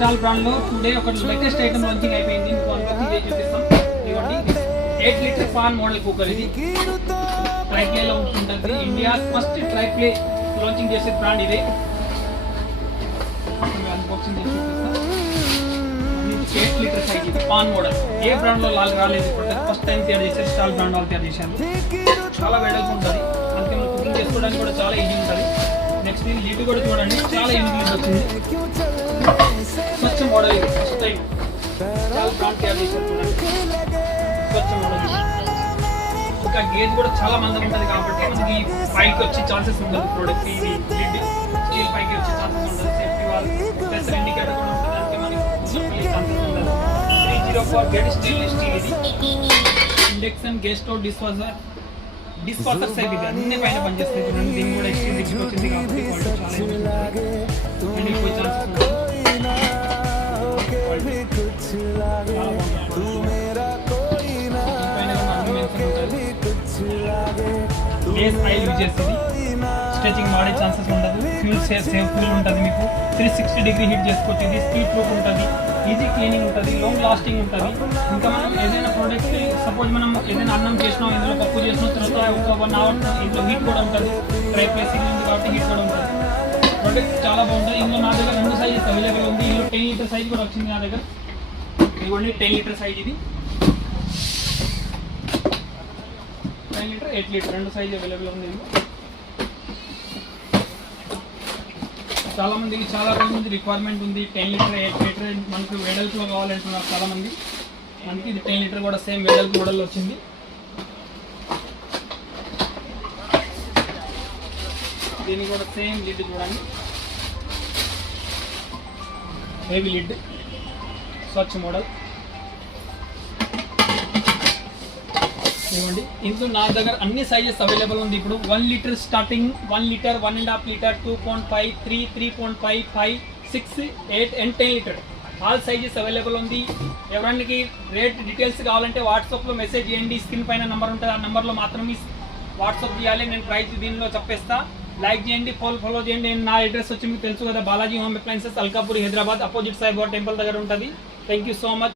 Crystal brand లో today ఒక latest item launching అయిపోయింది. మీకు అన్బాక్సింగ్ చేసి చూపిస్తాం. ఇదిగోండి 8 లీటర్ పాన్ మోడల్ కుక్కర్. ఇది ట్రైప్లే లో ఉంటుంది. ఇండియా ఫస్ట్ ట్రైప్లే లాంచింగ్ చేసే బ్రాండ్ ఇదే. అన్బాక్సింగ్ చేసి చూపిస్తాం. 8 లీటర్ సైజ్ ఇది పాన్ మోడల్. ఏ బ్రాండ్ లో రాలేదు. ఇప్పుడు ఫస్ట్ టైం తయారు చేసే క్రిస్టల్ బ్రాండ్ వాళ్ళు తయారు చేశారు. చాలా వేడగా ఉంటుంది. అందుకే మనం కుకింగ్ చేసుకోవడానికి కూడా చాలా ఈజీ ఉంటుంది. నెక్స్ట్ దీని లిడ్ కూడా చూడండి, చాలా ఈజీ లిడ్ వచ్చింది. స్వచ్ఛ మోడల్ ఇది ఫస్ట్ టైం చాలా బ్రాండ్ తయారు చేశారు. చూడండి స్వచ్ఛ మోడల్. ఇంకా గేజ్ కూడా చాలా మందం ఉంటుంది కాబట్టి మనకి పైకి వచ్చే ఛాన్సెస్ ఉండదు. ప్రోడక్ట్ ఇది లిడ్ స్టీల్ పైకి వచ్చే ఛాన్సెస్ ఉండదు. సేఫ్టీ వాల్ ప్లస్ ఇండికేటర్ కూడా ఉంటుంది. అంటే మనకి ఛాన్సెస్ ఉండదు. 304 గేట్ స్టెయిన్లెస్ స్టీల్ ఇది. ఇండక్షన్ గేస్ స్టవ్ డిస్పాసర్ సైజ్ ఇది. అన్ని పైన పనిచేస్తాయి. చూడండి దీన్ని కూడా ఎక్స్ట్రీమ్ రిగ్స్ వచ్చింది కాబట్టి క్వాలిటీ చాలా ఎండిపోయే ఛాన్సెస్ ఉండదు. బేస్ ఆయిల్ యూజ్ చేస్తుంది. స్ట్రెచింగ్ వాడే ఛాన్సెస్ ఉండదు. ఫ్యూల్ సేఫ్ ఫ్యూల్ ఉంటుంది. మీకు 360 డిగ్రీ హీట్ చేసుకోవచ్చు. ఇది స్పీడ్ ప్రూఫ్ ఉంటుంది. ఈజీ క్లీనింగ్ ఉంటుంది. లాంగ్ లాస్టింగ్ ఉంటుంది. ఇంకా మనం ఏదైనా ప్రోడక్ట్ సపోజ్ మనం ఏదైనా అన్నం చేసినాం, ఇందులో పప్పు చేసిన తర్వాత ఒక 1 అవర్ ఇంట్లో హీట్ కూడా ఉంటుంది. డ్రై ప్లేసింగ్ ఉంది కాబట్టి హీట్ కూడా ఉంటుంది. ప్రోడక్ట్ చాలా బాగుంటుంది. ఇందులో నా దగ్గర 2 సైజెస్ అవైలబుల్ ఉంది. ఇందులో 10 లీటర్ సైజ్ కూడా వచ్చింది నా దగ్గర. ఇవ్వండి 10 లీటర్ సైజ్ ఇది. 10 లీటర్ 8 లీటర్ 2 సైజ్ అవైలబుల్ ఉంది. చాలా మందికి చాలా రోజుల నుంచి రిక్వైర్మెంట్ ఉంది. 10 లీటర్ 8 లీటర్ మనకు వెడల్పులో కావాలంటున్నారు చాలా మంది. మనకి ఇది 10 లీటర్ కూడా సేమ్ వెడల్పు మోడల్ వచ్చింది. దీన్ని కూడా సేమ్ లిడ్ చూడండి, హెవీ లిడ్ స్వచ్ఛ మోడల్. ఇవ్వండి ఇందులో నా దగ్గర అన్ని సైజెస్ అవైలబుల్ ఉంది. ఇప్పుడు 1 litre starting 1 litre 1.5 litre 2.5 3 3.5 5 6 8 and 10 litre all sizes available ఉంది. ఎవరికి రేట్ డీటెయిల్స్ కావాలంటే వాట్సాప్లో మెసేజ్ చేయండి. స్క్రీన్ పైన నెంబర్ ఉంటుంది. ఆ నెంబర్లో మాత్రమే వాట్సాప్ చేయాలి. నేను ప్రైస్ దీనిలో చెప్పేస్తా. లైక్ చేయండి, ఫాలో చేయండి. నా అడ్రస్ వచ్చి మీకు తెలుసు కదా, Balaji home appliances, Alkapur, Hyderabad, opposite Saibaba temple దగ్గర ఉంటుంది. Thank you so much.